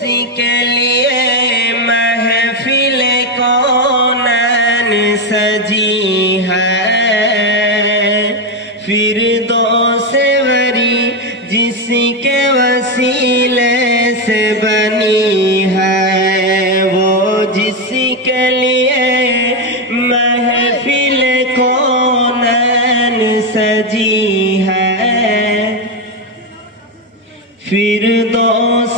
के लिए महफिल कौनैन सजी है, फिरदौस वरी जिसके वसीले से बनी है, वो जिसके लिए महफिल कौनैन सजी है, फिरदौस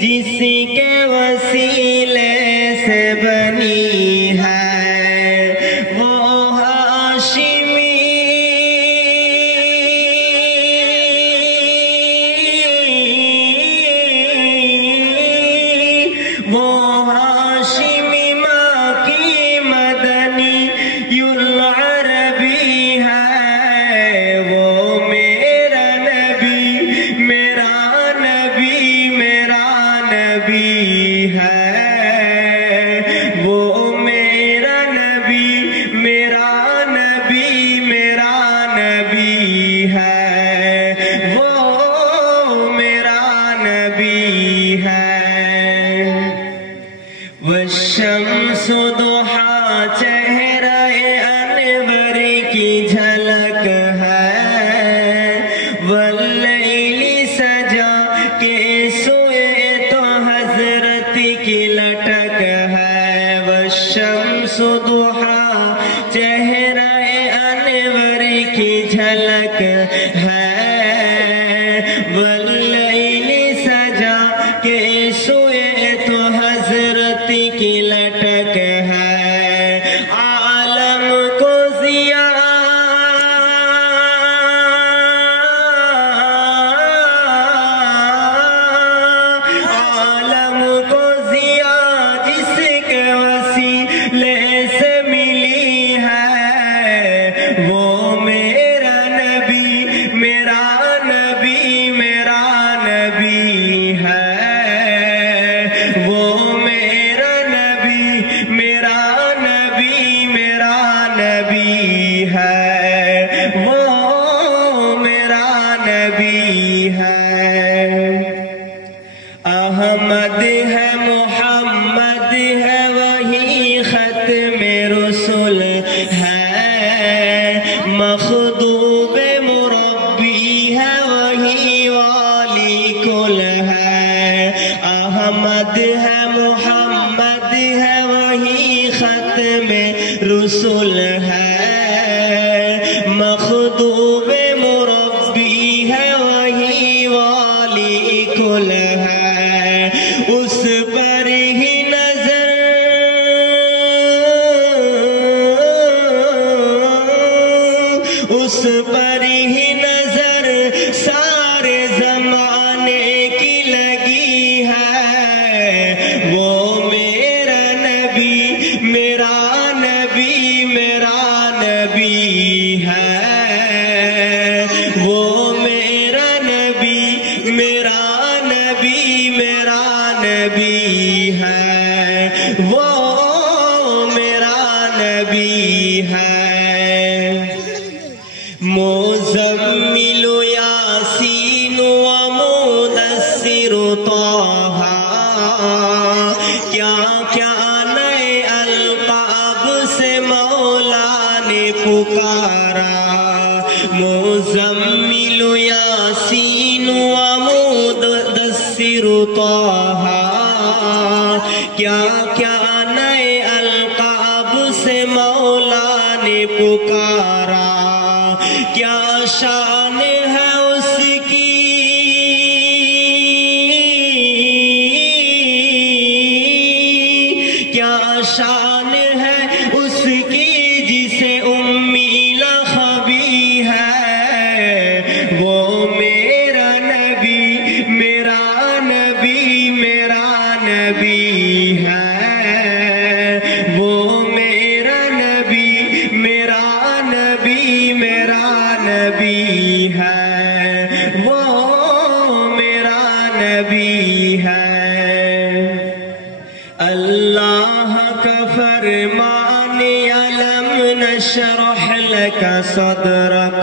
जिसके वसीले से बनी है, वो हाशिमी माँ की मदनी युल अरबी है, वो मेरा नबी मेरा नबी मेरा नबी है, वो मेरा नबी मेरा नबी मेरा नबी है, वो मेरा नबी है। वशम्स दुहा चेहरे अनवर की झलक है, वल्लैली सजा के सोए तो हजरत की लटक है, वशम्स दुहा चेहरे अनवर की झलक है, वल्लैली सजा के सोए तो हजरत की लटक है। आलम को जिया आलम को जिया जिसके वसीले से मिली है, वो मेरा नबी मेरा नबी मेरा नबी है, वो मेरा नबी मेरा नबी मेरा नबी है, वो मेरा नबी है। अहमद है मोहम्मद है वही खत्म रसूल है, मखदूब मुरब्बी है वही वाली कुल है। अहमद है मोहम्मद है वही खत्म रसूल है, मखदूब मुरब्बी है वही वाली कुल है। उस पर ही नजर उस पर ही नजर सारे जमाने की लगी है, वो मेरा नबी मेरा नबी मेरा नबी है, वो मेरा नबी मेरा नबी मेरा नबी है, वो मेरा नबी है। मुज़म्मिल यासीन व मुदस्सिर ताहा, क्या क्या नए अल्क़ाब से मौला ने पुकारा। मुज़म्मिल यासीन व मुदस्सिर ताहा, क्या क्या नए अल्क़ाब से मौला ने पुकारा। क्या शान है उसकी क्या शान है उसकी जिसे उम्मी लक़बी है, वो मेरा नबी मेरा नबी मेरा नबी है, वो मेरा नबी मेरा नबी मेरा नबी है, वो मेरा नबी है। अल्लाह का फरमान अलम नशरह लक सदरक,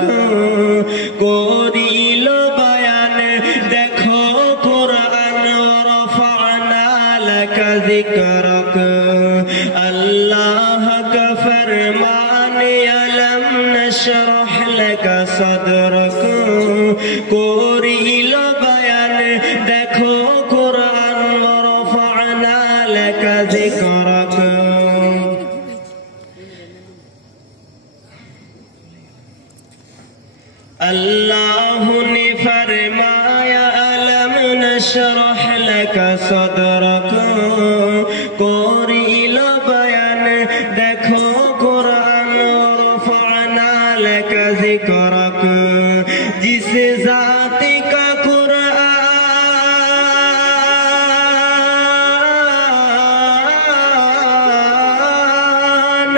कोरी लो बयान देखो कुरान और لك ذكرك اللہ کا فرمان ألم نشرح لك صدرك قریل بیان دیکھو قرآن ورفعنا لك ذكرك اللہ نے فرمایا ألم نشرح لك صدرك قریل بیان دیکھو قرآن ورفعنا لك ذكرك جس ذات کا قرآن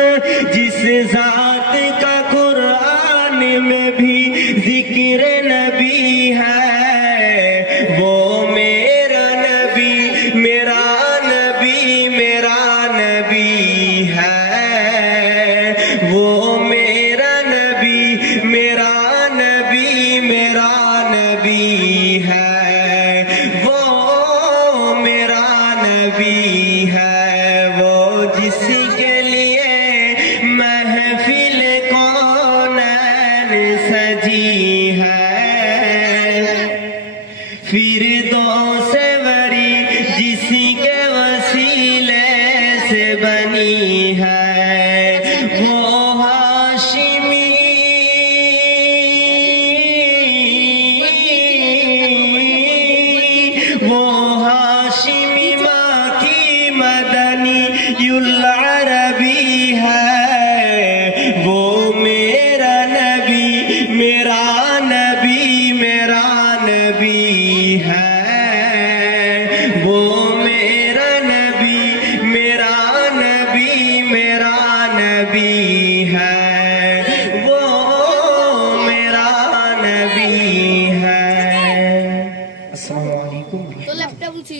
جس ذات کا قرآن میں بھی ذکر نبی ہے وہ میرا نبی میرا نبی میرا نبی ہے وہ میرا نبی میرا نبی میرا نبی ہے وہ میرا نبی ہے وہ جس کے لیے محفل کونین سجی ہے فردوس وری جس کے وسیلے سے بنی ہے وہ ہاشمی ماں کی مدنی العربی ہے وہ میرا نبی میرا نبی میرا نبی ہے وہ میرا نبی میرا نبی میرا نبی ہے وہ میرا نبی ہے۔ السلام علیکم۔